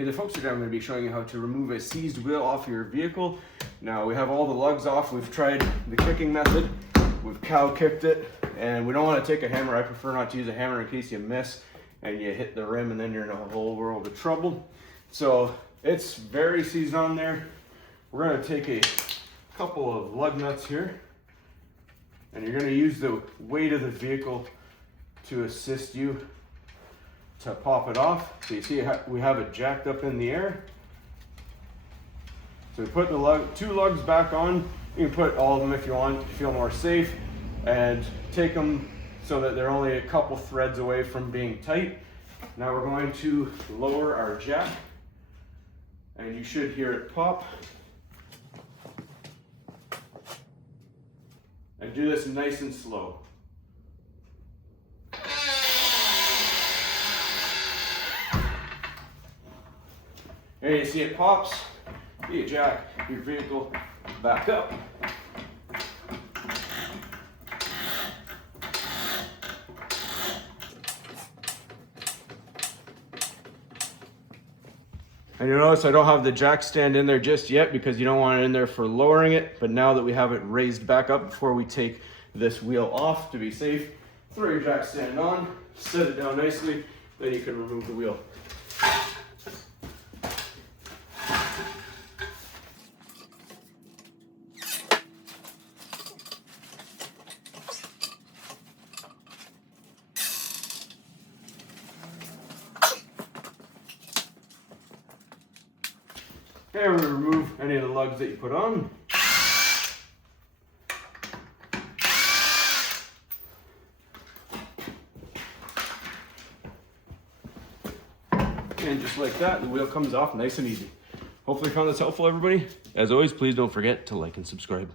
Hey there folks, today I'm going to be showing you how to remove a seized wheel off your vehicle. Now we have all the lugs off. We've tried the kicking method, we've cow kicked it, and we don't want to take a hammer. I prefer not to use a hammer in case you miss and you hit the rim and then you're in a whole world of trouble. So it's very seized on there. We're going to take a couple of lug nuts here, and you're going to use the weight of the vehicle to assist you to pop it off. So you see we have it jacked up in the air. So we put the two lugs back on. You can put all of them if you want to feel more safe, and take them so that they're only a couple threads away from being tight. Now we're going to lower our jack, and you should hear it pop. And do this nice and slow. There you see it pops. You jack your vehicle back up. And you'll notice I don't have the jack stand in there just yet because you don't want it in there for lowering it. But now that we have it raised back up before we take this wheel off to be safe, throw your jack stand on, set it down nicely, then you can remove the wheel. And we remove any of the lugs that you put on. And just like that, the wheel comes off nice and easy. Hopefully you found this helpful, everybody. As always, please don't forget to like and subscribe.